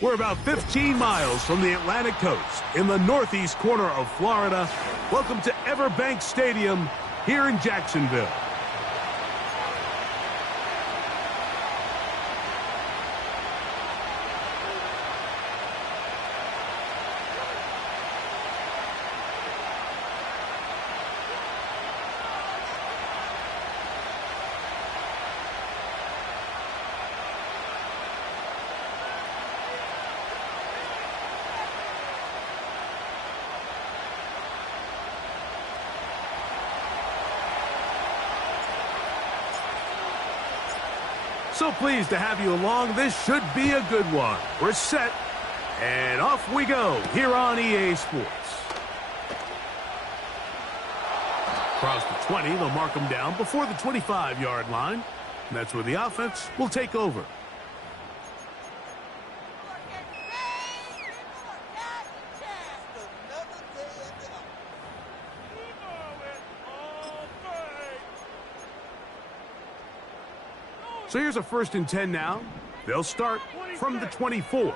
We're about 15 miles from the Atlantic coast in the northeast corner of Florida. Welcome to Everbank Stadium here in Jacksonville. So pleased to have you along. This should be a good one. We're set, and off we go here on EA Sports. Across the 20, they'll mark them down before the 25-yard line. And that's where the offense will take over. So here's a 1st and 10 now. They'll start from the 24.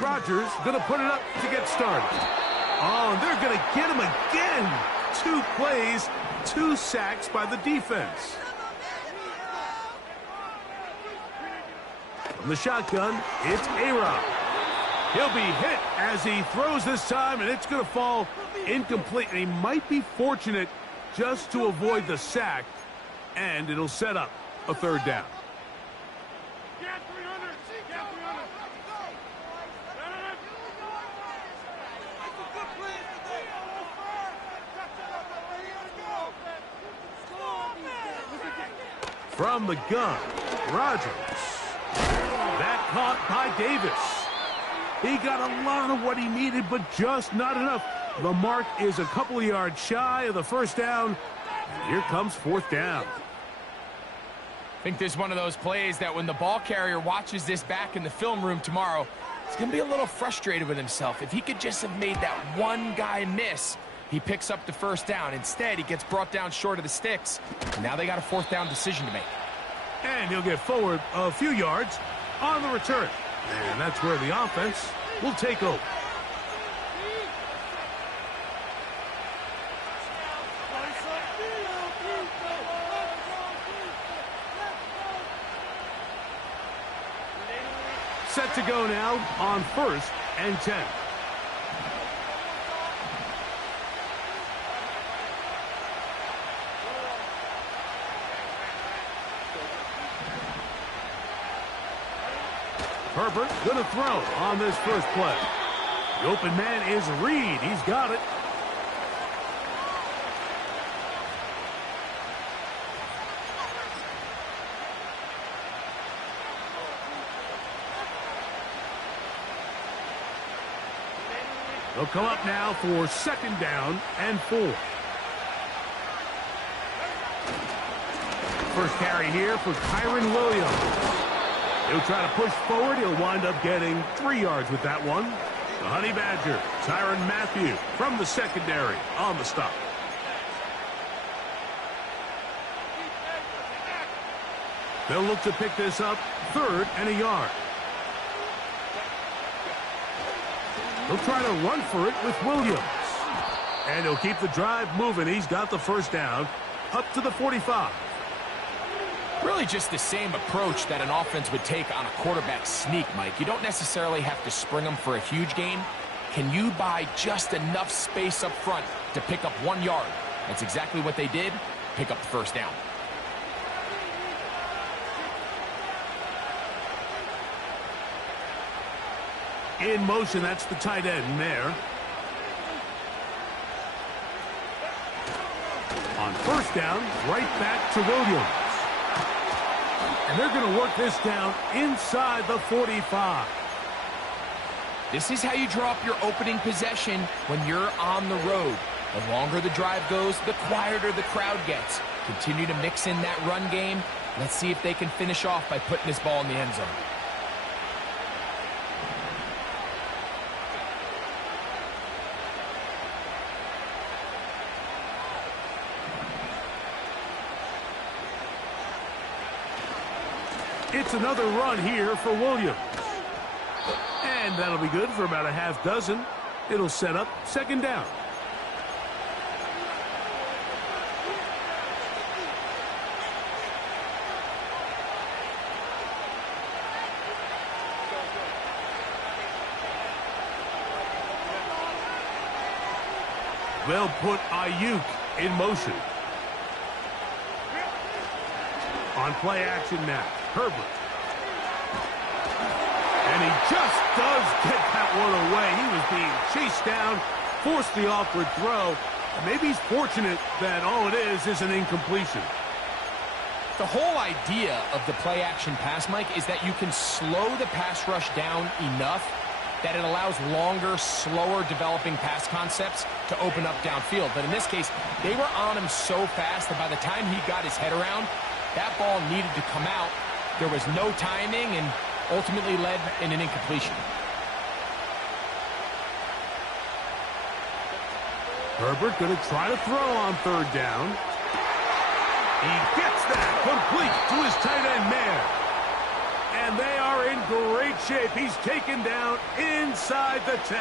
Rodgers going to put it up to get started. Oh, and they're going to get him again. 2 plays, 2 sacks by the defense. From the shotgun, it's A-Rod. He'll be hit as he throws this time, and it's going to fall incomplete. And he might be fortunate just to avoid the sack, and it'll set up a 3rd down. From the gun, Rodgers. That caught by Davis. He got a lot of what he needed, but just not enough. The mark is a couple of yards shy of the 1st down. And here comes 4th down. I think this is one of those plays that when the ball carrier watches this back in the film room tomorrow, he's going to be a little frustrated with himself. If he could just have made that one guy miss, he picks up the 1st down. Instead, he gets brought down short of the sticks. Now they got a 4th down decision to make. And he'll get forward a few yards on the return. And that's where the offense will take over. Set to go now on 1st and 10. Herbert going to throw on this first play. The open man is Reed. He's got it. They'll come up now for 2nd down and 4. First carry here for Kyron Williams. He'll try to push forward. He'll wind up getting 3 yards with that one. The Honey Badger, Tyrann Mathieu from the secondary on the stop. They'll look to pick this up 3rd and a yard. He'll try to run for it with Williams. And he'll keep the drive moving. He's got the 1st down up to the 45. Really just the same approach that an offense would take on a quarterback sneak, Mike. You don't necessarily have to spring them for a huge gain. Can you buy just enough space up front to pick up 1 yard? That's exactly what they did. Pick up the 1st down. In motion, that's the tight end there. On 1st down, right back to Williams. And they're going to work this down inside the 45. This is how you draw up your opening possession when you're on the road. The longer the drive goes, the quieter the crowd gets. Continue to mix in that run game. Let's see if they can finish off by putting this ball in the end zone. It's another run here for Williams. And that'll be good for about a half dozen. It'll set up second down. They'll put Ayuk in motion. On play action now, Herbert. And he just does get that one away. He was being chased down, forced the awkward throw. Maybe he's fortunate that all it is an incompletion. The whole idea of the play action pass, Mike, is that you can slow the pass rush down enough that it allows longer, slower developing pass concepts to open up downfield. But in this case, they were on him so fast that by the time he got his head around, that ball needed to come out. There was no timing and ultimately led in an incompletion. Herbert going to try to throw on third down. He gets that complete to his tight end man. And they are in great shape. He's taken down inside the 10.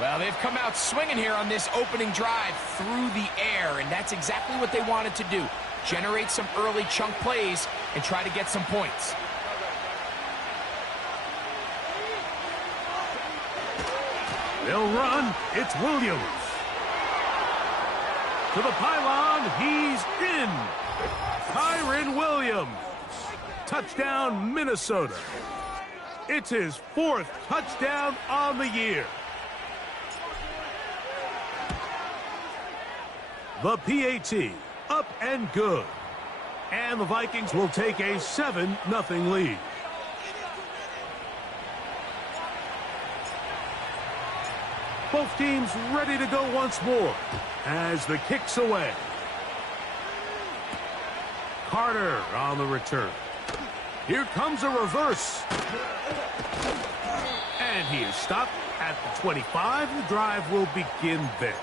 Well, they've come out swinging here on this opening drive through the air, and that's exactly what they wanted to do. Generate some early chunk plays and try to get some points. They'll run. It's Williams. To the pylon. He's in. Kyren Williams. Touchdown, Minnesota. It's his 4th touchdown on the year. The PAT, up and good. And the Vikings will take a 7-0 lead. Both teams ready to go once more as the kick's away. Carter on the return. Here comes a reverse. And he is stopped at the 25. The drive will begin there.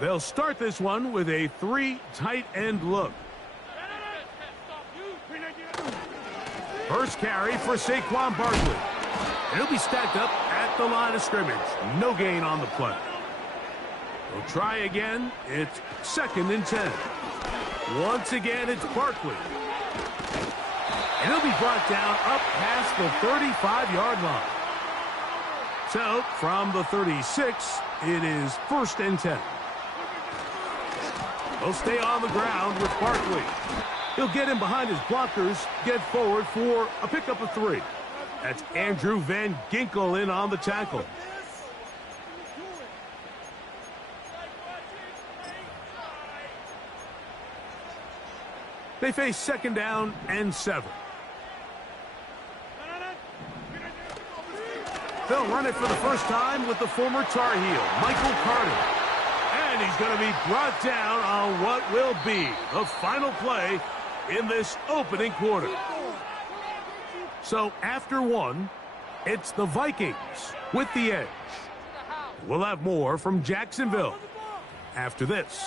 They'll start this one with a 3 tight end look. First carry for Saquon Barkley. He'll be stacked up at the line of scrimmage. No gain on the play. They'll try again. It's 2nd and 10. Once again, it's Barkley. And he'll be brought down up past the 35-yard line. So, from the 36, it is 1st and 10. They'll stay on the ground with Barkley. He'll get in behind his blockers, get forward for a pickup of 3. That's Andrew Van Ginkel in on the tackle. They face 2nd down and 7. They'll run it for the first time with the former Tar Heel, Michael Carter. And he's going to be brought down on what will be the final play in this opening quarter. So after 1, it's the Vikings with the edge. We'll have more from Jacksonville after this.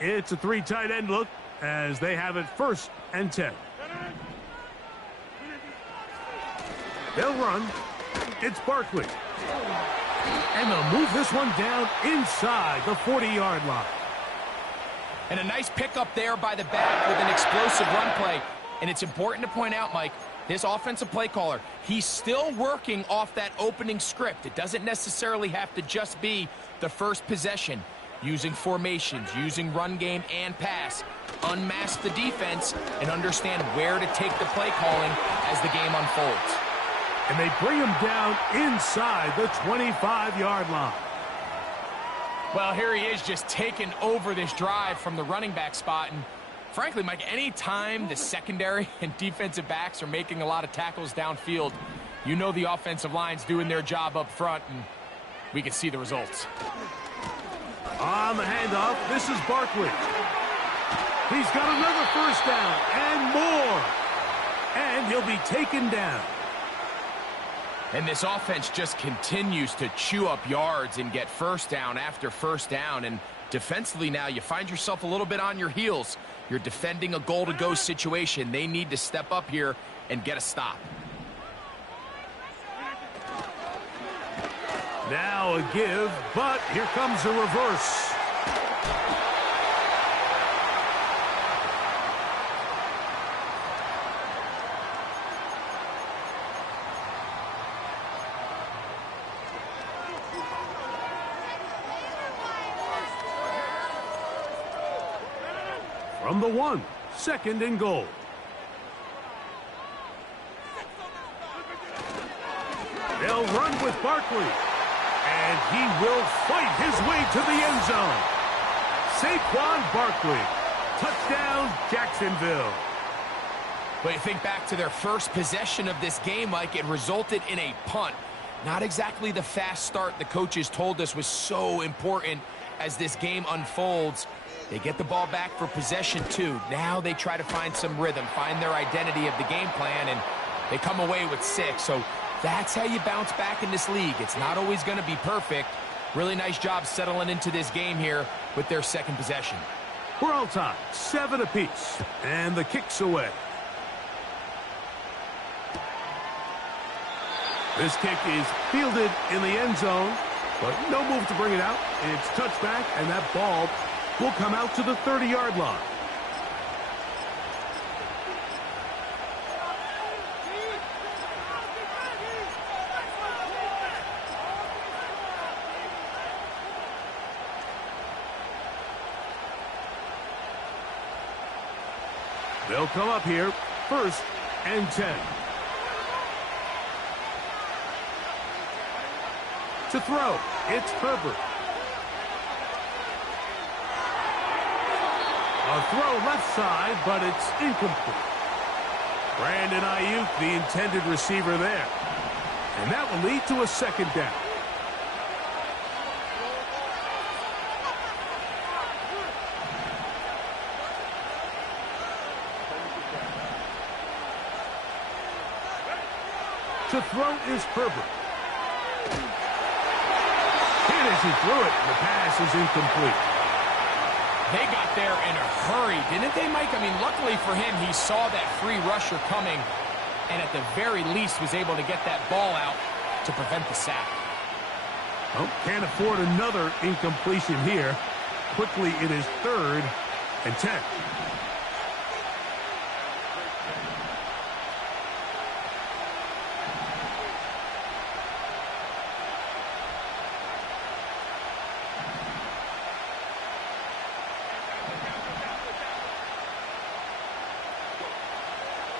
It's a 3 tight end look as they have it 1st and 10. They'll run. It's Barkley. And they'll move this one down inside the 40-yard line. And a nice pickup there by the back with an explosive run play. And it's important to point out, Mike, this offensive play caller, he's still working off that opening script. It doesn't necessarily have to just be the first possession. Using formations, using run game and pass. Unmask the defense and understand where to take the play calling as the game unfolds. And they bring him down inside the 25-yard line. Well, here he is just taking over this drive from the running back spot. And frankly, Mike, any time the secondary and defensive backs are making a lot of tackles downfield, You know the offensive line's doing their job up front, and we can see the results. On the handoff, this is Barkley. He's got another first down and more. And he'll be taken down. And this offense just continues to chew up yards and get first down after first down. And defensively now, you find yourself a little bit on your heels. You're defending a goal-to-go situation. They need to step up here and get a stop. Now a give, but here comes a reverse. From the 1, 2nd and goal. They'll run with Barkley. And he will fight his way to the end zone. Saquon Barkley. Touchdown, Jacksonville. But you think back to their first possession of this game, Mike, it resulted in a punt. Not exactly the fast start the coaches told us was so important as this game unfolds. They get the ball back for possession 2. Now they try to find some rhythm, find their identity of the game plan, and they come away with 6. So that's how you bounce back in this league. It's not always going to be perfect. Really nice job settling into this game here with their second possession. We're all tied, 7 apiece, and the kick's away. This kick is fielded in the end zone, but no move to bring it out. It's touchback, and that ball will come out to the 30-yard line. They'll come up here, 1st and 10. To throw, it's Herbert. A throw left side, but it's incomplete. Brandon Ayuk, the intended receiver there. And that will lead to a 2nd down. To throw is Herbert. Hit as he threw it. The pass is incomplete. They got there in a hurry, didn't they, Mike? I mean, luckily for him, he saw that free rusher coming and at the very least was able to get that ball out to prevent the sack. Oh, can't afford another incompletion here. Quickly, it is 3rd and 10.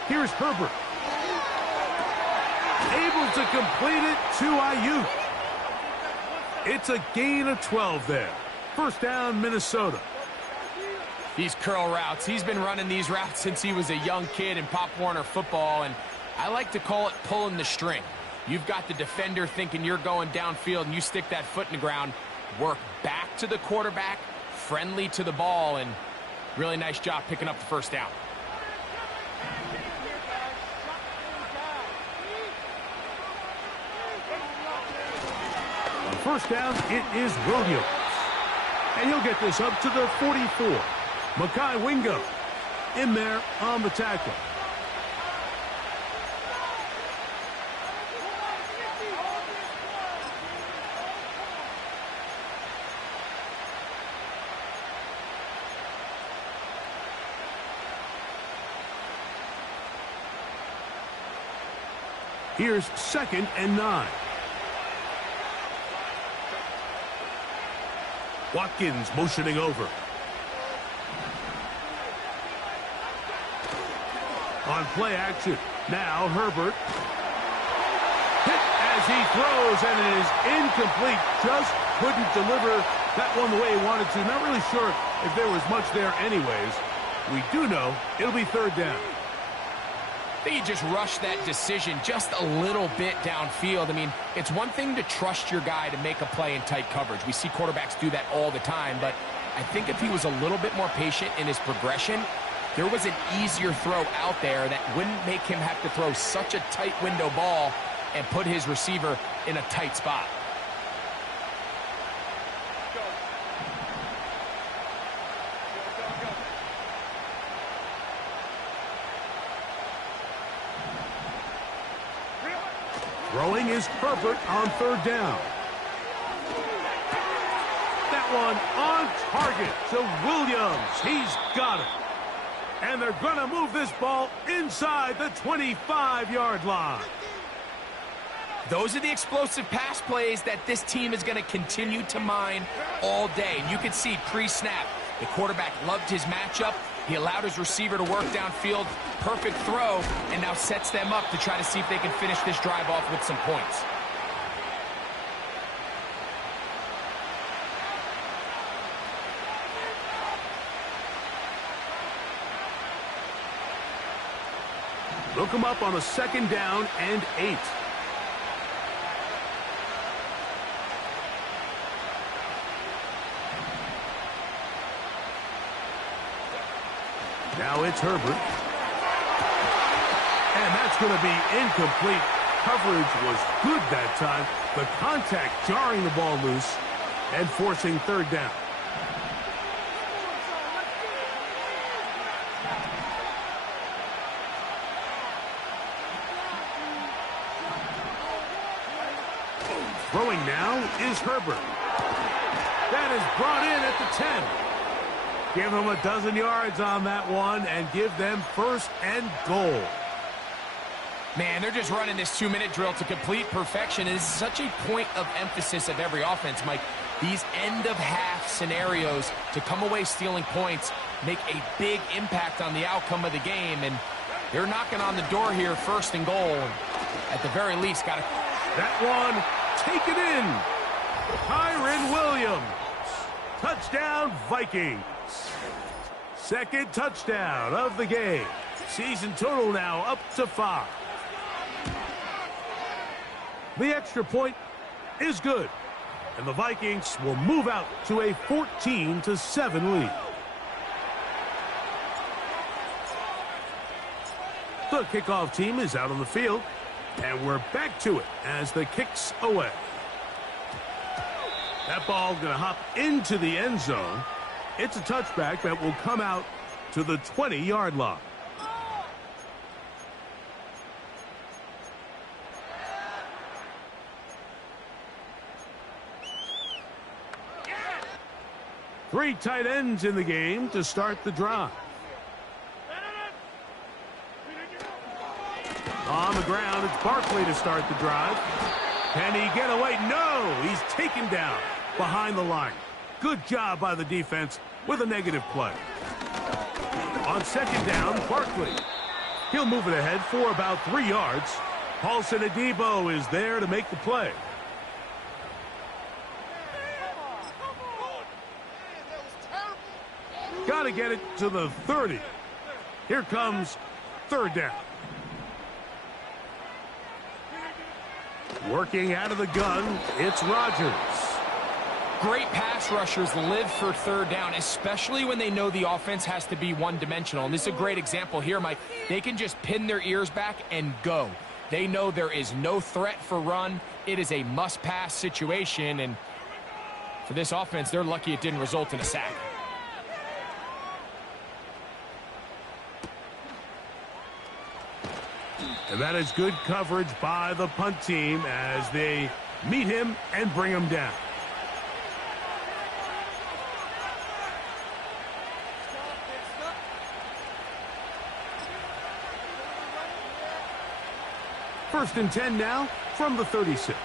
Here's Herbert. Able to complete it to Ayuk. It's a gain of 12 there. 1st down, Minnesota. These curl routes, he's been running these routes since he was a young kid in Pop Warner football, and I like to call it pulling the string. You've got the defender thinking you're going downfield, and you stick that foot in the ground, work back to the quarterback, friendly to the ball, and really nice job picking up the 1st down. On 1st down, it is Williams. And he'll get this up to the 44. Mekhi Wingo in there on the tackle. Here's 2nd and 9. Watkins motioning over. On play action. Now Herbert. Hit as he throws, and it is incomplete. Just couldn't deliver that one the way he wanted to. Not really sure if there was much there anyways. We do know it'll be 3rd down. I think he just rushed that decision just a little bit downfield. I mean, it's one thing to trust your guy to make a play in tight coverage. We see quarterbacks do that all the time, but I think if he was a little bit more patient in his progression, there was an easier throw out there that wouldn't make him have to throw such a tight window ball and put his receiver in a tight spot. Throwing is Herbert on third down. That one on target to Williams. He's got it. And they're going to move this ball inside the 25-yard line. Those are the explosive pass plays that this team is going to continue to mine all day. And you can see pre-snap, the quarterback loved his matchup. He allowed his receiver to work downfield. Perfect throw, and now sets them up to try to see if they can finish this drive off with some points. Look him up on a 2nd down and 8. Now it's Herbert. And that's going to be incomplete. Coverage was good that time. The contact jarring the ball loose and forcing 3rd down. Throwing now is Herbert. That is brought in at the 10. Give them a dozen yards on that one and give them 1st and goal. Man, they're just running this 2-minute drill to complete perfection. And this is such a point of emphasis of every offense, Mike. These end-of-half scenarios to come away stealing points make a big impact on the outcome of the game. And they're knocking on the door here, 1st and goal. At the very least, got to... That one, take it in. Kyren Williams. Touchdown, Vikings. 2nd touchdown of the game. Season total now up to 5. The extra point is good, and the Vikings will move out to a 14-7 lead. The kickoff team is out on the field, and we're back to it as the kick's away. That ball going to hop into the end zone. It's a touchback that will come out to the 20-yard line. Three tight ends in the game to start the drive. On the ground, it's Barkley to start the drive. Can he get away? No, he's taken down behind the line. Good job by the defense with a negative play. On 2nd down, Barkley. He'll move it ahead for about 3 yards. Paulson Adebo is there to make the play. Got to get it to the 30. Here comes 3rd down. Working out of the gun, it's Rodgers. Great pass rushers live for 3rd down, especially when they know the offense has to be one-dimensional. And this is a great example here, Mike. They can just pin their ears back and go. They know there is no threat for run. It is a must-pass situation. And for this offense, they're lucky it didn't result in a sack. And that is good coverage by the punt team as they meet him and bring him down. First and 10 now from the 36.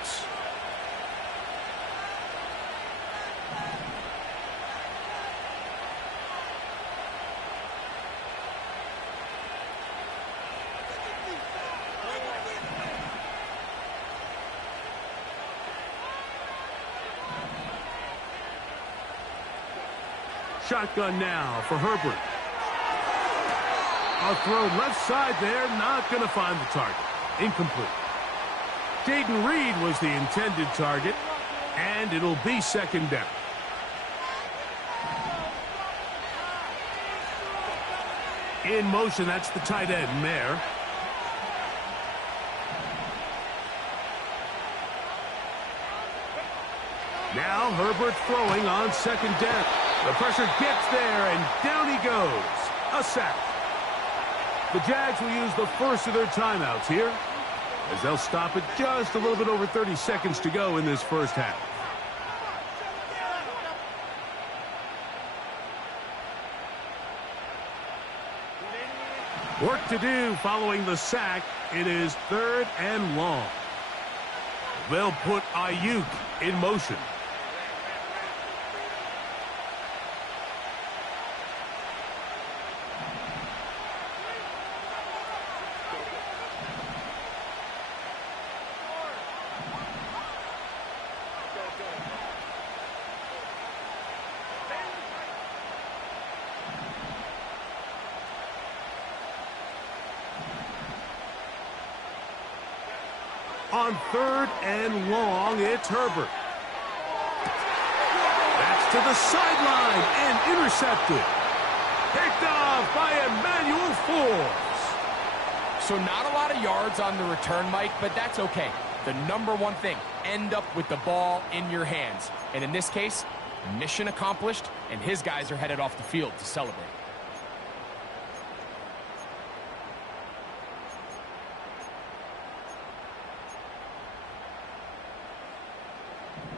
Shotgun now for Herbert. A throw left side there, not going to find the target. Incomplete. Jaden Reed was the intended target, and it'll be second down. In motion, that's the tight end, Mayer. Now Herbert throwing on second down. The pressure gets there, and down he goes. A sack. The Jags will use the first of their timeouts here, as they'll stop it just a little bit over 30 seconds to go in this first half. Work to do following the sack. It is 3rd and long. They'll put Ayuk in motion. On 3rd and long, it's Herbert. That's to the sideline and intercepted. Picked off by Emmanuel Forbes. So not a lot of yards on the return, Mike, but that's okay. The number one thing, end up with the ball in your hands. And in this case, mission accomplished, and his guys are headed off the field to celebrate.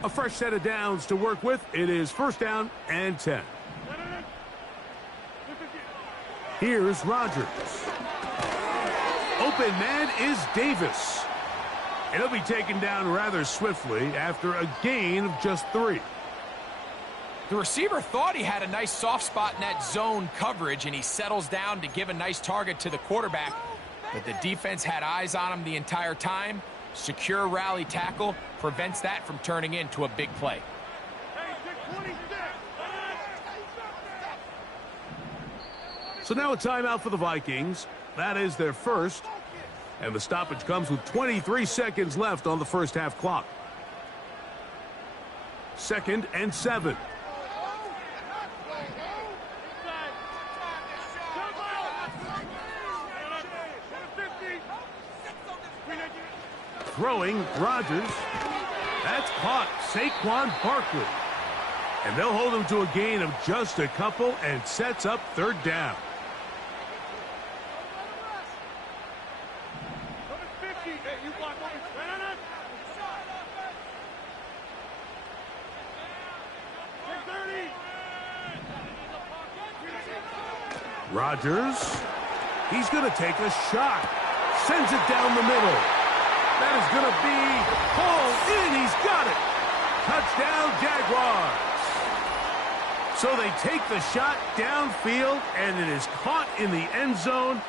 A fresh set of downs to work with. It is 1st down and 10. Here's Rodgers. Open man is Davis. And he'll be taken down rather swiftly after a gain of just 3. The receiver thought he had a nice soft spot in that zone coverage, and he settles down to give a nice target to the quarterback. But the defense had eyes on him the entire time. Secure rally tackle prevents that from turning into a big play. So now a timeout for the Vikings. That is their first. And the stoppage comes with 23 seconds left on the first half clock. 2nd and 7. Throwing, Rodgers. That's caught. Saquon Barkley. And they'll hold him to a gain of just a couple and sets up 3rd down. Rodgers. He's going to take a shot. Sends it down the middle. That is going to be hauled in. He's got it. Touchdown, Jaguars. So they take the shot downfield, and it is caught in the end zone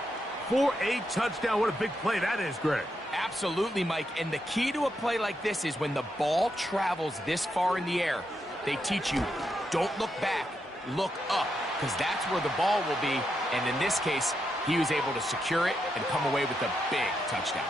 for a touchdown. What a big play that is, Greg. Absolutely, Mike. And the key to a play like this is when the ball travels this far in the air, they teach you, don't look back, look up, because that's where the ball will be. And in this case, he was able to secure it and come away with a big touchdown.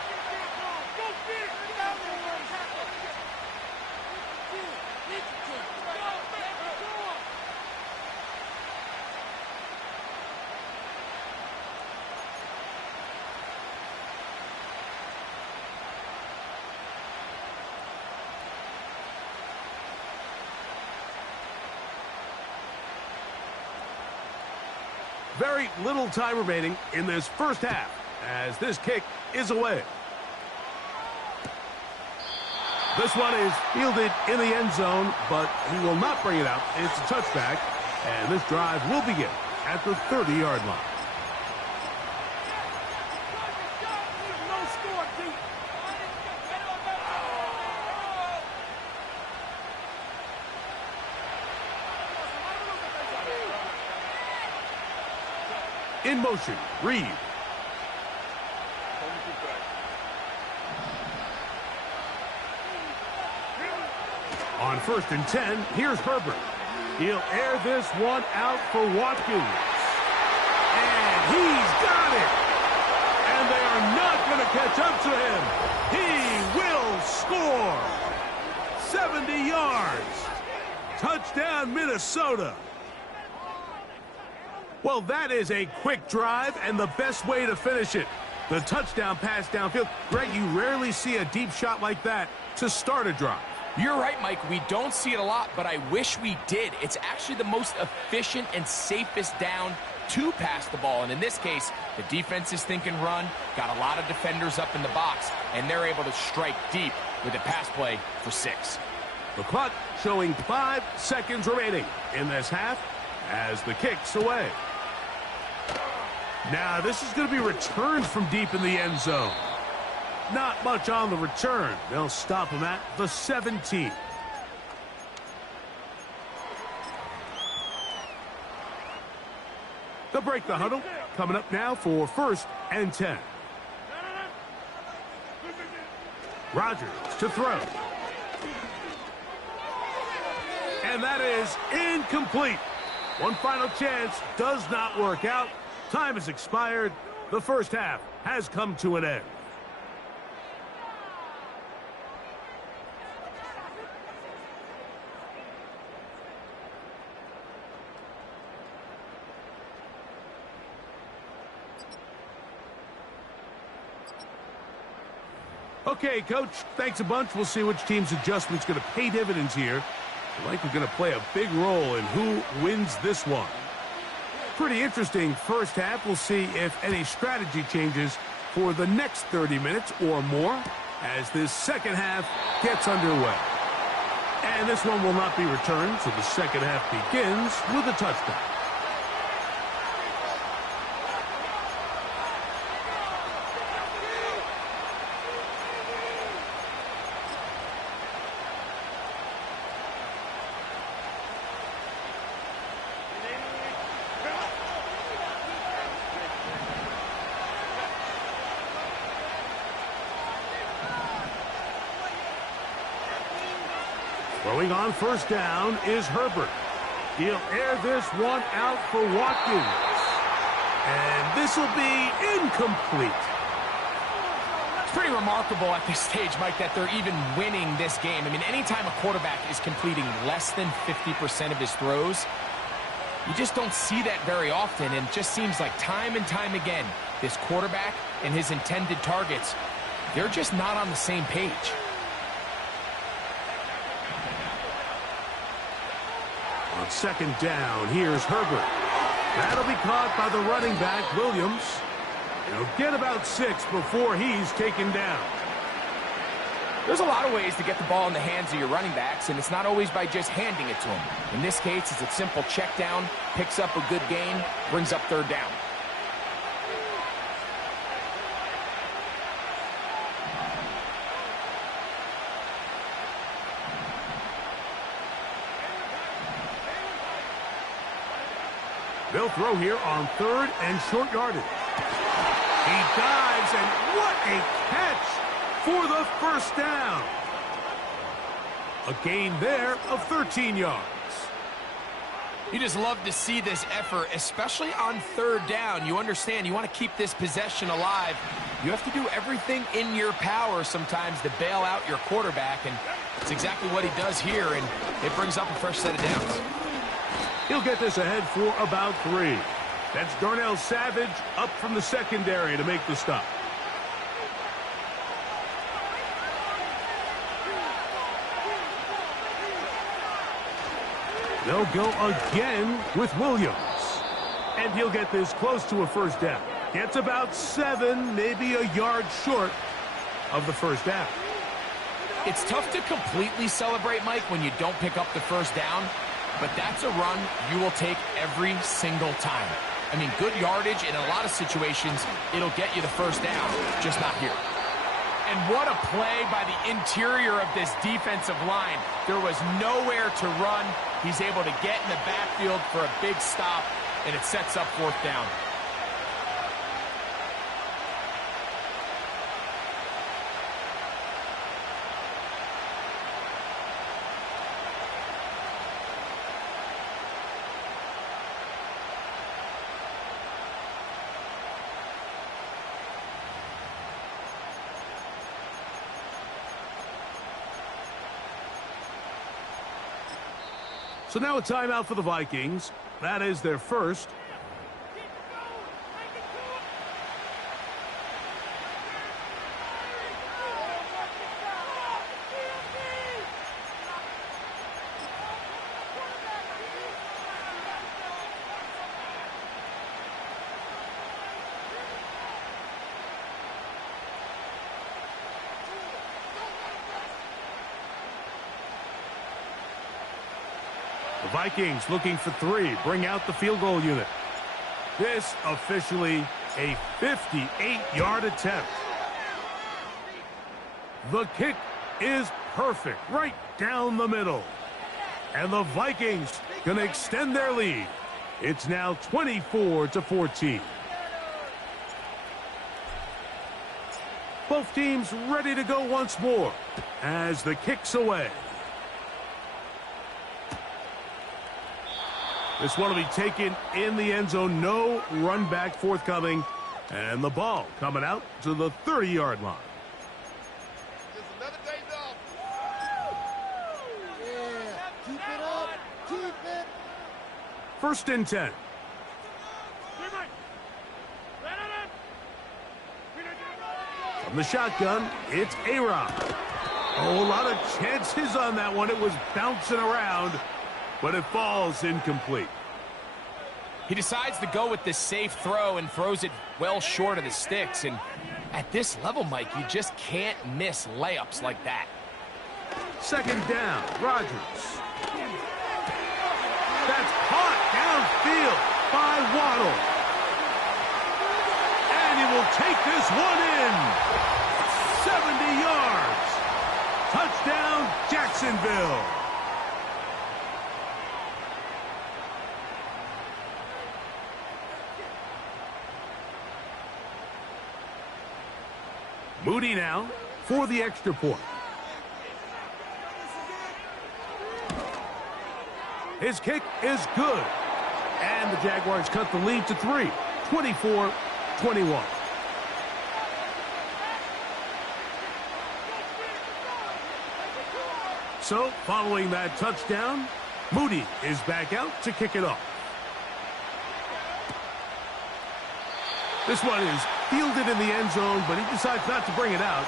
Very little time remaining in this first half as this kick is away. This one is fielded in the end zone, but he will not bring it out. It's a touchback, and this drive will begin at the 30-yard line. In motion, Reed. On 1st and 10, here's Herbert. He'll air this one out for Watkins. And He's got it. And they are not going to catch up to him. He will score. 70 yards. Touchdown, Minnesota. Well, that is a quick drive and the best way to finish it. The touchdown pass downfield. Greg, you rarely see a deep shot like that to start a drive. You're right, Mike. We don't see it a lot, but I wish we did. It's actually the most efficient and safest down to pass the ball. And in this case, the defense is thinking run, got a lot of defenders up in the box, and they're able to strike deep with a pass play for 6. The clock showing 5 seconds remaining in this half as the kick's away. Now, this is going to be returned from deep in the end zone. Not much on the return. They'll stop him at the 17. They'll break the huddle. Coming up now for 1st and 10. Rodgers to throw. And that is incomplete. One final chance does not work out. Time has expired. The first half has come to an end. Okay, Coach, thanks a bunch. We'll see which team's adjustment's going to pay dividends here. I like we're going to play a big role in who wins this one. Pretty interesting first half. We'll see if any strategy changes for the next 30 minutes or more as this second half gets underway. And this one will not be returned, so the second half begins with a touchdown. Throwing on first down is Herbert. He'll air this one out for Watkins. And this will be incomplete. It's pretty remarkable at this stage, Mike, that they're even winning this game. I mean, anytime a quarterback is completing less than 50% of his throws, you just don't see that very often. And it just seems like time and time again, this quarterback and his intended targets, they're just not on the same page. On second down, here's Herbert. That'll be caught by the running back, Williams. He'll get about 6 before he's taken down. There's a lot of ways to get the ball in the hands of your running backs, and it's not always by just handing it to them. In this case, it's a simple check down, picks up a good gain, brings up third down. They'll throw here on 3rd and short yardage. He dives, and what a catch for the first down. A gain there of 13 yards. You just love to see this effort, especially on third down. You understand, you want to keep this possession alive. You have to do everything in your power sometimes to bail out your quarterback, and it's exactly what he does here, and it brings up a fresh set of downs. He'll get this ahead for about 3. That's Darnell Savage up from the secondary to make the stop. They'll go again with Williams. And he'll get this close to a first down. Gets about 7, maybe a yard short of the first down. It's tough to completely celebrate, Mike, when you don't pick up the first down. But that's a run you will take every single time. I mean, good yardage in a lot of situations, it'll get you the first down, just not here. And what a play by the interior of this defensive line. There was nowhere to run. He's able to get in the backfield for a big stop, and it sets up 4th down. So now a timeout for the Vikings. That is their first. The Vikings looking for 3. Bring out the field goal unit. This officially a 58-yard attempt. The kick is perfect, right down the middle. And the Vikings going to extend their lead. It's now 24-14. Both teams ready to go once more as the kick's away. This one will be taken in the end zone. No run back forthcoming. And the ball coming out to the 30-yard line. Just another day off. Yeah, keep it up. Keep it. First and 10. From the shotgun, it's A-Rob. Oh, a lot of chances on that one. It was bouncing around, but it falls incomplete. He decides to go with this safe throw and throws it well short of the sticks. And at this level, Mike, you just can't miss layups like that. Second down, Rodgers. That's caught downfield by Waddle. And he will take this one in. 70 yards. Touchdown, Jacksonville. Moody now for the extra point. His kick is good. And the Jaguars cut the lead to 3, 24-21. So, following that touchdown, Moody is back out to kick it off. This one is fielded in the end zone, but he decides not to bring it out.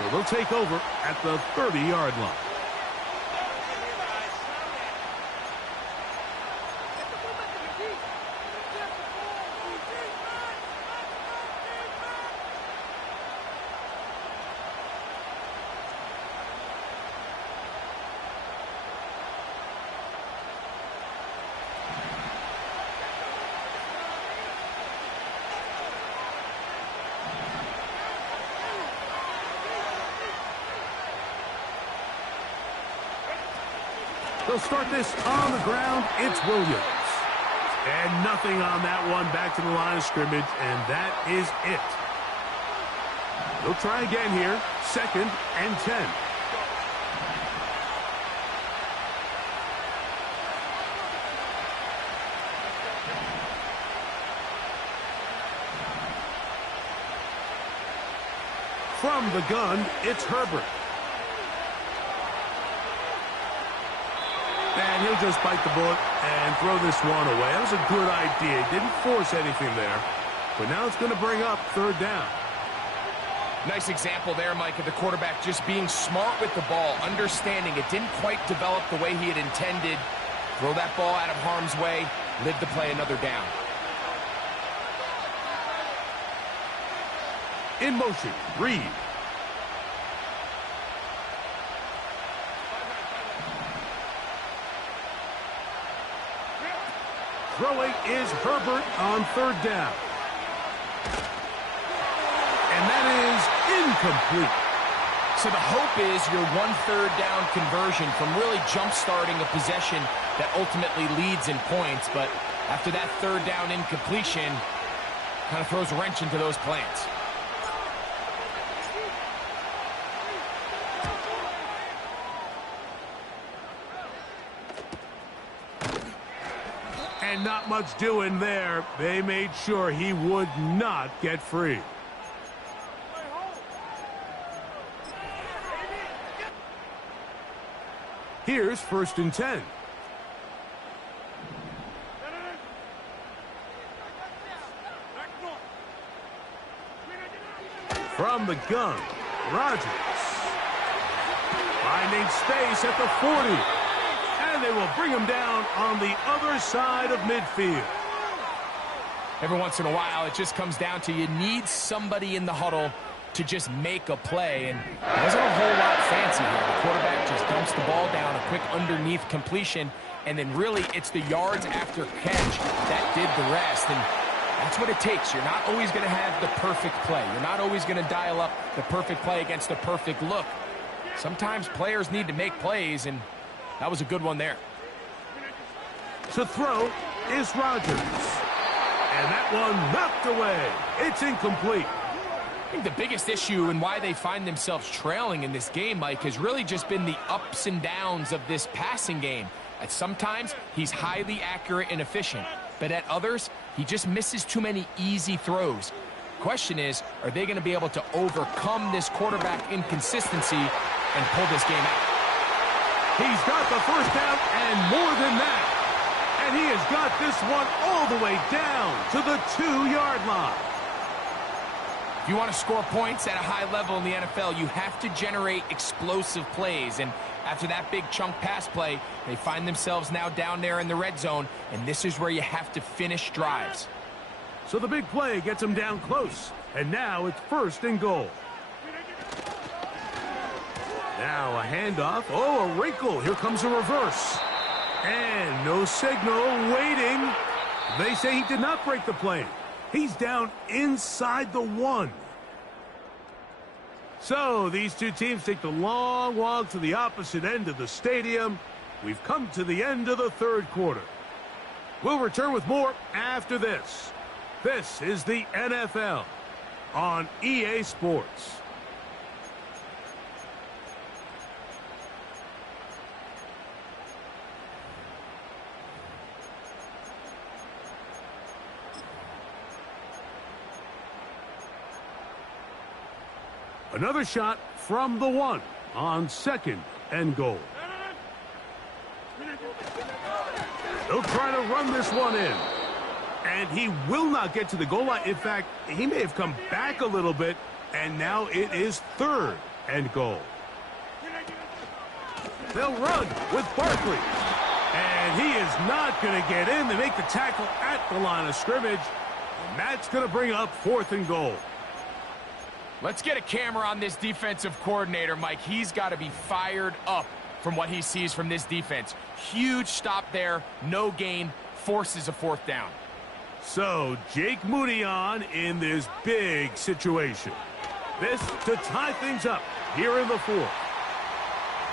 So they'll take over at the 30-yard line. They'll start this on the ground. It's Williams. And nothing on that one. Back to the line of scrimmage, and that is it. They'll try again here. 2nd and 10. From the gun, it's Herbert. And he'll just bite the bullet and throw this one away. That was a good idea. He didn't force anything there. But now it's going to bring up 3rd down. Nice example there, Mike, of the quarterback just being smart with the ball, understanding it didn't quite develop the way he had intended. Throw that ball out of harm's way, live to play another down. In motion, Reed. Throwing is Herbert on 3rd down. And that is incomplete. So the hope is your 1/3 down conversion from really jump-starting a possession that ultimately leads in points. But after that 3rd down incompletion, kind of throws a wrench into those plans. And not much doing there. They made sure he would not get free. Here's 1st and 10. From the gun, Rodgers. Finding space at the 40. And they will bring him down on the other side of midfield. Every once in a while, it just comes down to you need somebody in the huddle to just make a play. And it wasn't a whole lot fancy here. The quarterback just dumps the ball down, a quick underneath completion, and then really it's the yards after catch that did the rest. And that's what it takes. You're not always going to have the perfect play. You're not always going to dial up the perfect play against the perfect look. Sometimes players need to make plays, and that was a good one there. To throw is Rodgers. And that one knocked away. It's incomplete. I think the biggest issue and why they find themselves trailing in this game, Mike, has really just been the ups and downs of this passing game. At sometimes, he's highly accurate and efficient, but at others, he just misses too many easy throws. Question is, are they going to be able to overcome this quarterback inconsistency and pull this game out? He's got the first down and more than that. And he has got this one all the way down to the 2-yard line. If you want to score points at a high level in the NFL, you have to generate explosive plays. And after that big chunk pass play, they find themselves now down there in the red zone, and this is where you have to finish drives. So the big play gets him down close, and now it's 1st and goal. Now a handoff. Oh, a wrinkle. Here comes a reverse. And no signal, waiting. They say he did not break the plane. He's down inside the 1. So these two teams take the long walk to the opposite end of the stadium. We've come to the end of the 3rd quarter. We'll return with more after this. This is the NFL on EA Sports. Another shot from the 1 on 2nd and goal. They'll try to run this one in. And he will not get to the goal line. In fact, he may have come back a little bit, and now it is 3rd and goal. They'll run with Barkley. And he is not going to get in. They make the tackle at the line of scrimmage. And that's going to bring up 4th and goal. Let's get a camera on this defensive coordinator, Mike. He's got to be fired up from what he sees from this defense. Huge stop there, no gain, forces a 4th down. So, Jake Moody on in this big situation. This to tie things up here in the 4th.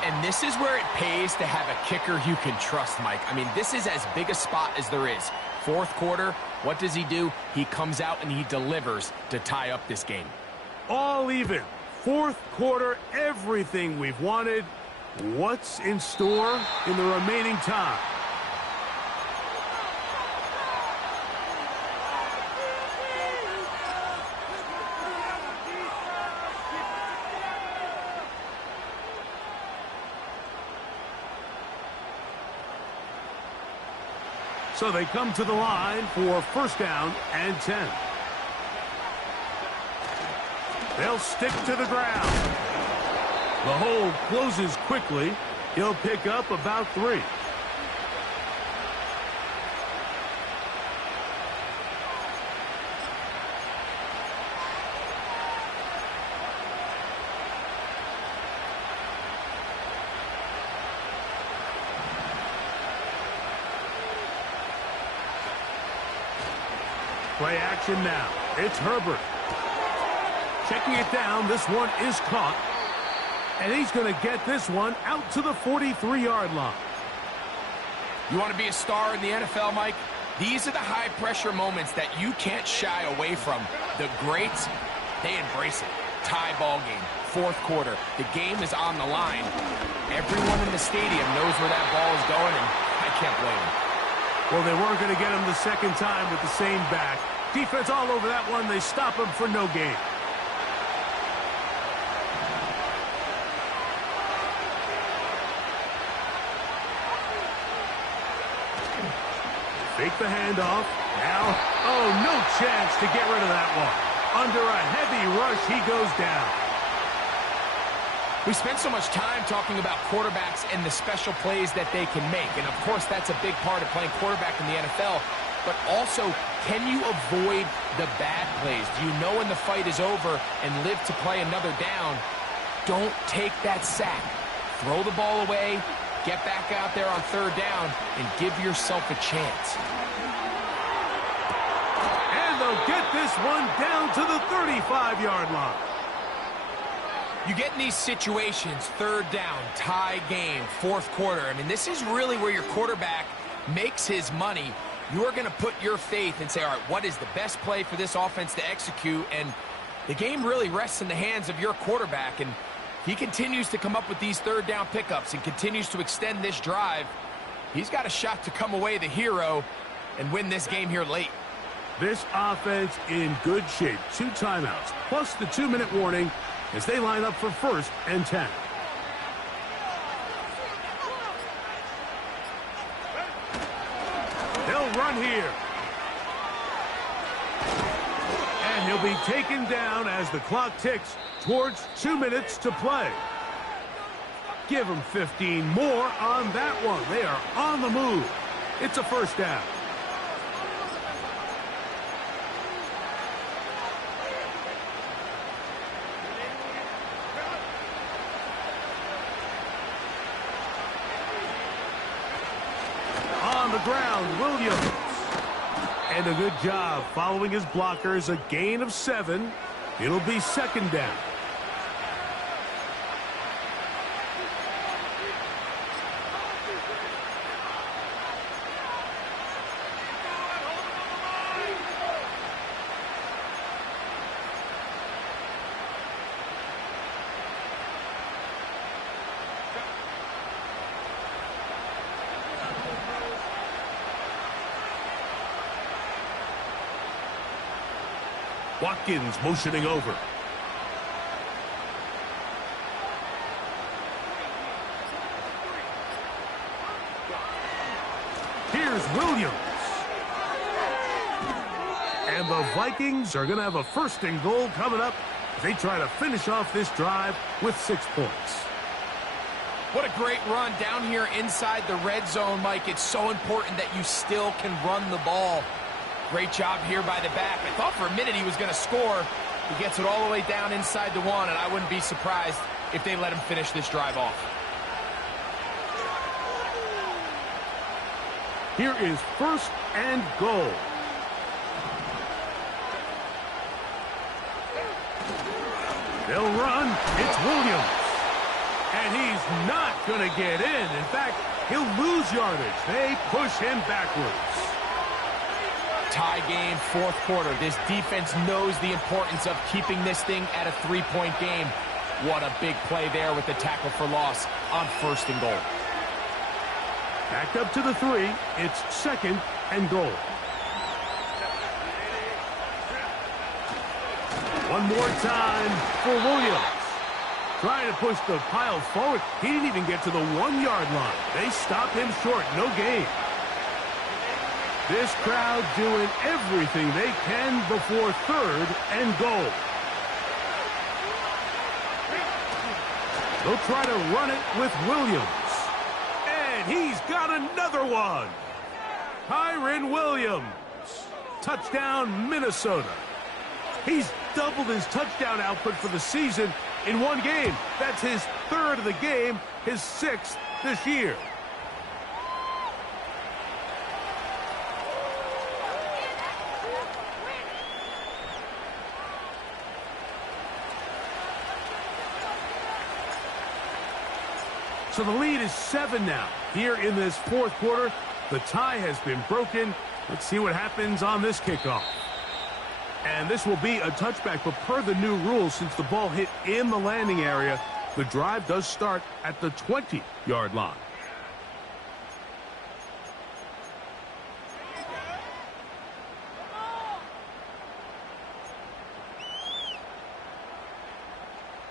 And this is where it pays to have a kicker you can trust, Mike. I mean, this is as big a spot as there is. 4th quarter, what does he do? He comes out and he delivers to tie up this game. All even. 4th quarter, everything we've wanted. What's in store in the remaining time? So they come to the line for 1st down and 10. They'll stick to the ground. The hole closes quickly. He'll pick up about 3. Play action now. It's Herbert. Checking it down, this one is caught. And he's going to get this one out to the 43-yard line. You want to be a star in the NFL, Mike? These are the high-pressure moments that you can't shy away from. The greats, they embrace it. Tie ball game, 4th quarter. The game is on the line. Everyone in the stadium knows where that ball is going, and I can't blame them. Well, they weren't going to get him the second time with the same back. Defense all over that one. They stop him for no gain. Fake the handoff. Now, oh, no chance to get rid of that one. Under a heavy rush, he goes down. We spent so much time talking about quarterbacks and the special plays that they can make. And, of course, that's a big part of playing quarterback in the NFL. But also, can you avoid the bad plays? Do you know when the fight is over and live to play another down? Don't take that sack. Throw the ball away, get back out there on third down, and give yourself a chance. And they'll get this one down to the 35-yard line. You get in these situations, third down, tie game, fourth quarter. I mean, this is really where your quarterback makes his money. You are going to put your faith and say, all right, what is the best play for this offense to execute? And the game really rests in the hands of your quarterback. And he continues to come up with these third down pickups and continues to extend this drive. He's got a shot to come away the hero and win this game here late. This offense in good shape. 2 timeouts, plus the 2-minute warning as they line up for 1st and 10. They'll run here. And he'll be taken down as the clock ticks towards 2 minutes to play. Give them 15 more on that one. They are on the move. It's a 1st down. On the ground, Williams. And a good job following his blockers. A gain of 7. It'll be 2nd down. Watkins motioning over. Here's Williams. And the Vikings are going to have a 1st and goal coming up as they try to finish off this drive with 6 points. What a great run down here inside the red zone, Mike. It's so important that you still can run the ball. Great job here by the back. I thought for a minute he was going to score. He gets it all the way down inside the 1, and I wouldn't be surprised if they let him finish this drive off. Here is 1st and goal. They'll run. It's Williams. And he's not going to get in. In fact, he'll lose yardage. They push him backwards. Tie game, 4th quarter. This defense knows the importance of keeping this thing at a 3-point game. What a big play there with the tackle for loss on 1st and goal. Back up to the 3. It's 2nd and goal. One more time for Williams. Trying to push the pile forward. He didn't even get to the 1-yard line. They stop him short. No gain. This crowd doing everything they can before 3rd and goal. They'll try to run it with Williams. And he's got another one. Kyren Williams. Touchdown, Minnesota. He's doubled his touchdown output for the season in 1 game. That's his 3rd of the game, his 6th this year. So the lead is 7 now. Here in this 4th quarter, the tie has been broken. Let's see what happens on this kickoff. And this will be a touchback, but per the new rules, since the ball hit in the landing area, the drive does start at the 20-yard line.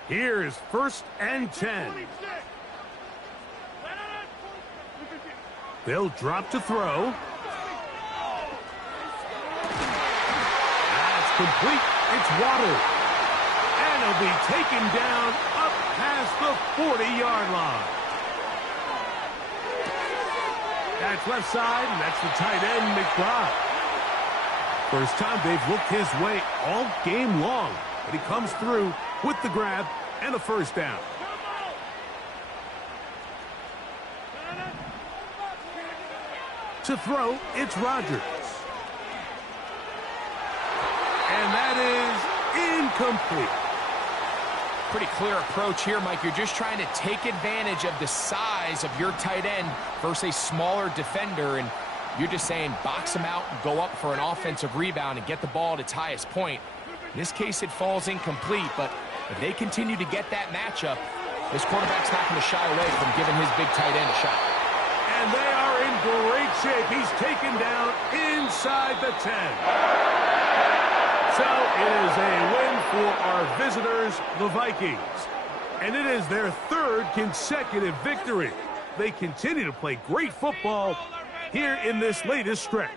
Here's 1st and 10. They'll drop to throw. That's Complete. It's Waddle. And he'll be taken down up past the 40-yard line. That's left side, and that's the tight end, McBride. First time they've looked his way all game long, but he comes through with the grab and a first down. To throw, it's Rodgers. And that is incomplete. Pretty clear approach here, Mike. You're just trying to take advantage of the size of your tight end versus a smaller defender, and you're just saying box him out and go up for an offensive rebound and get the ball at its highest point. In this case, it falls incomplete, but if they continue to get that matchup, this quarterback's not going to shy away from giving his big tight end a shot. And they are in great shape. He's taken down inside the 10. So it is a win for our visitors, the Vikings. And it is their third consecutive victory. They continue to play great football here in this latest stretch.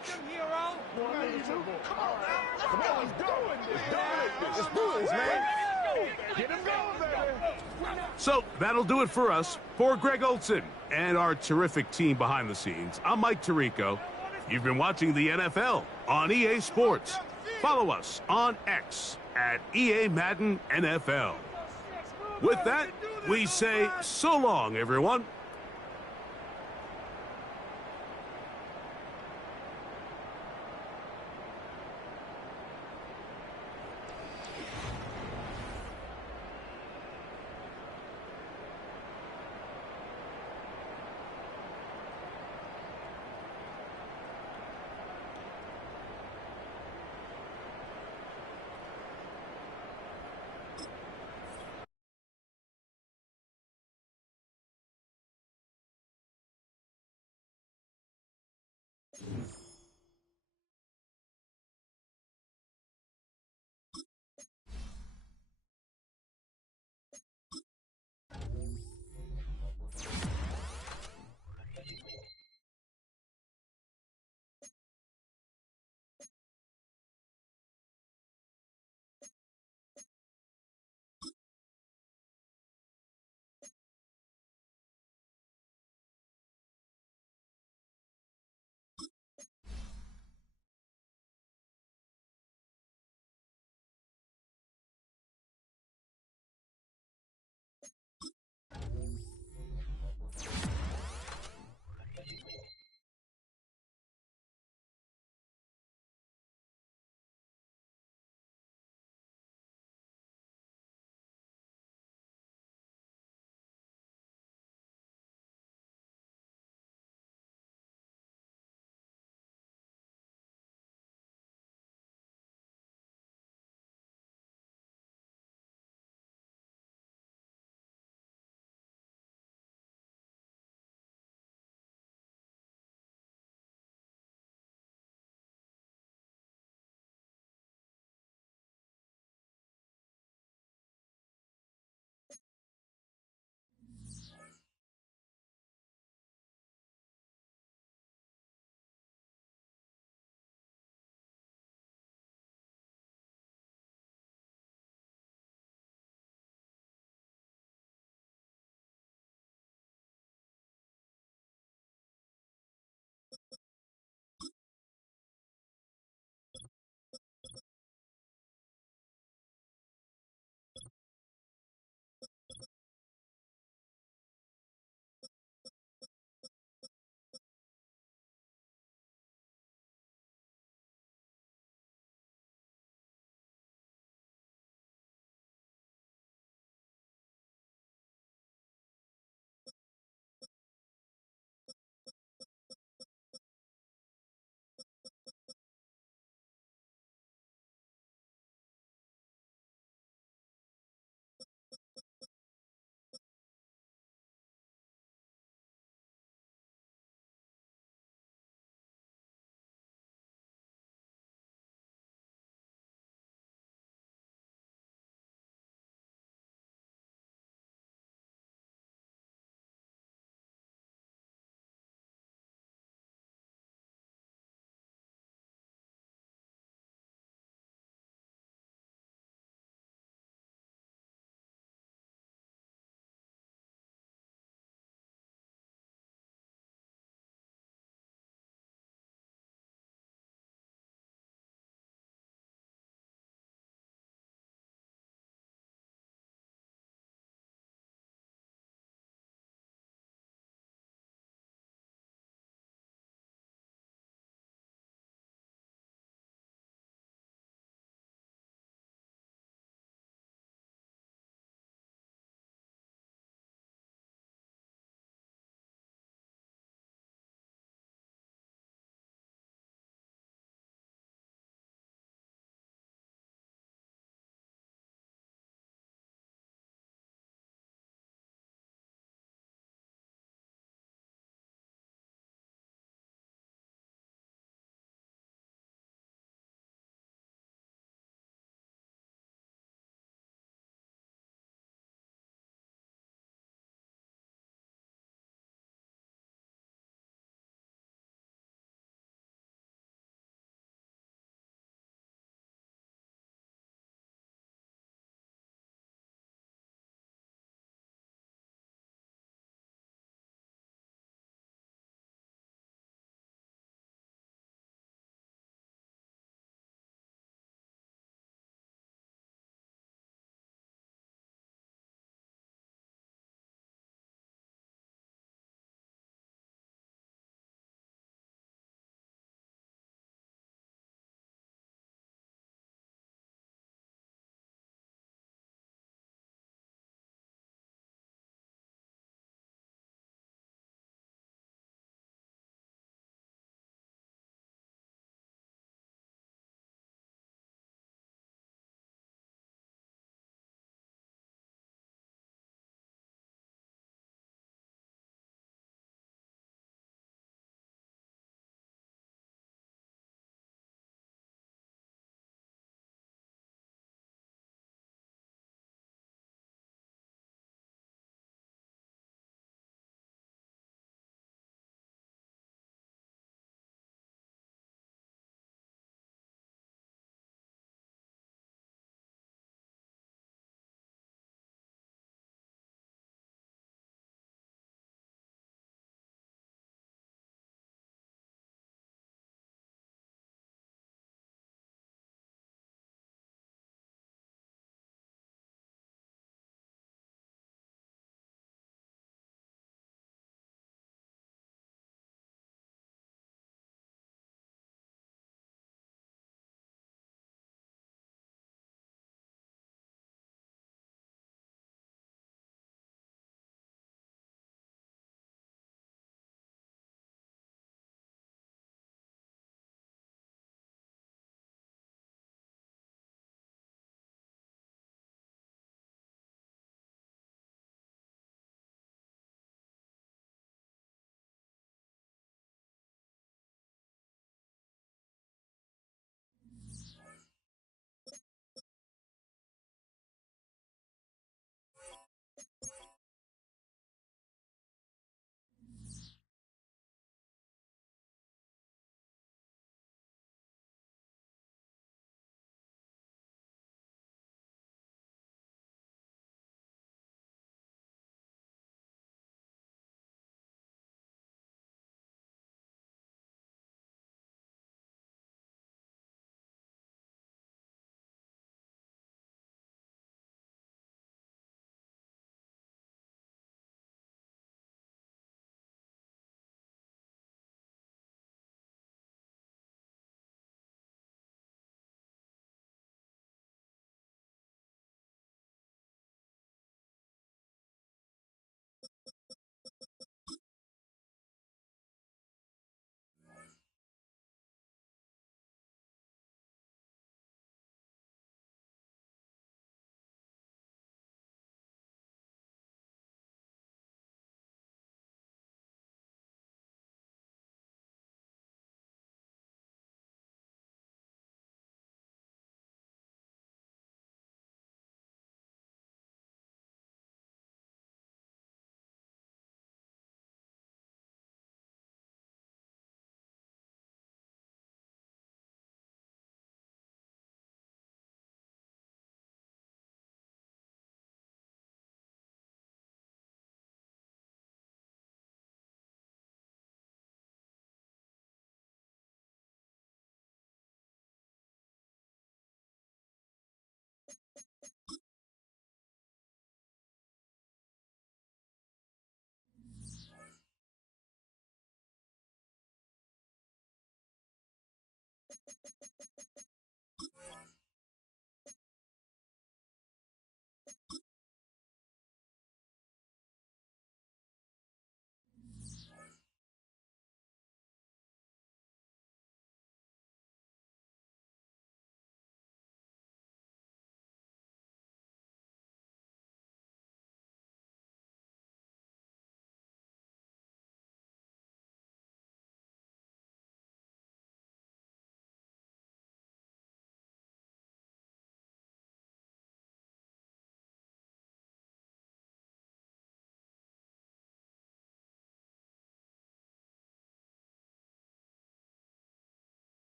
So that'll do it for us. For Greg Olson and our terrific team behind the scenes, I'm Mike Tirico. You've been watching the NFL on EA Sports. Follow us on X at EA Madden NFL. With that, we say so long, everyone.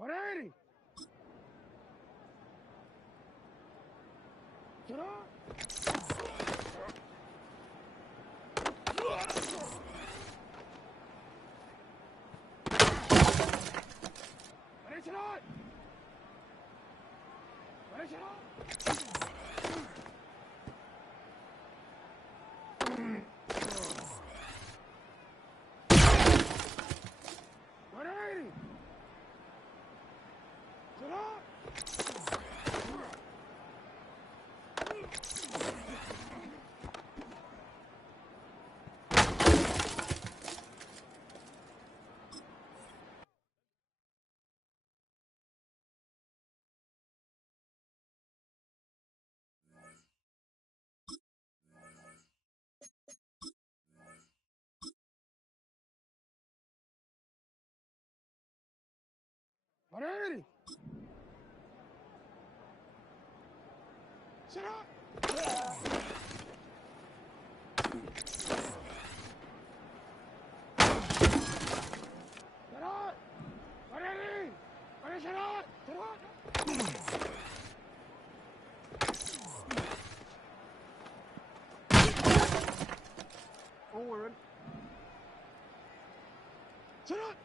180. Get up. 180. Sit up. Get out. 180. 180. Sit up. Sit up. Forward. Sit up.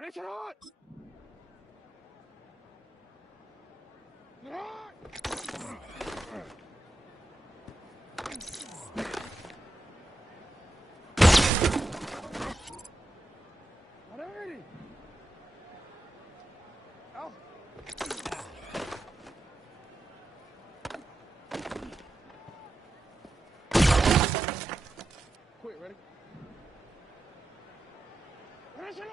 Finish it on! Get on! Alrighty! Out! Quit, ready? Finish it on!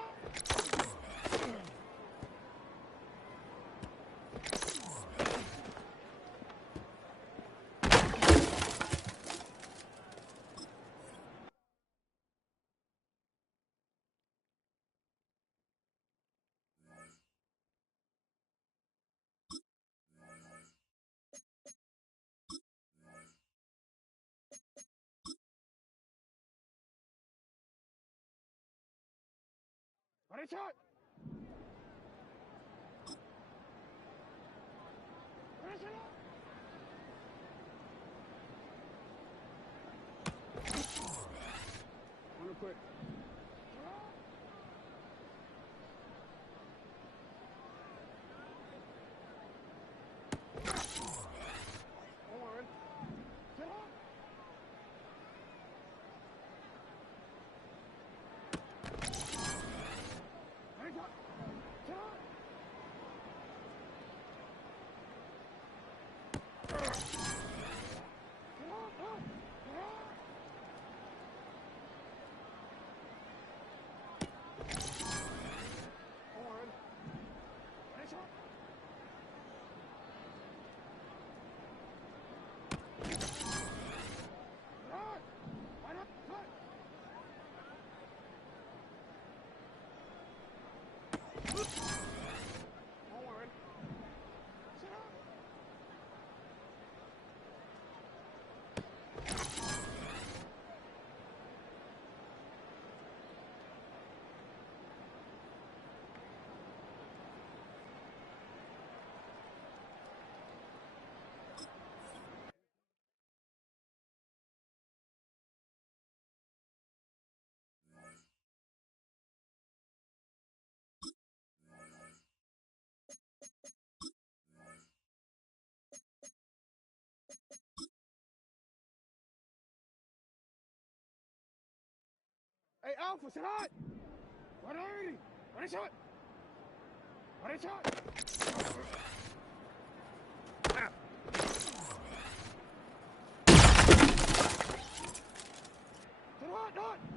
Ready, shot! Ready, shot! One quick. One. Get on! Ready, shot! Get on! Get on! Get on! One. Ready, shot! Get on! Line up! Cut! Forward. Sit up. Hey, Alpha, sit hot! 180! Ready, shot! Ready, shot! Hot, hot!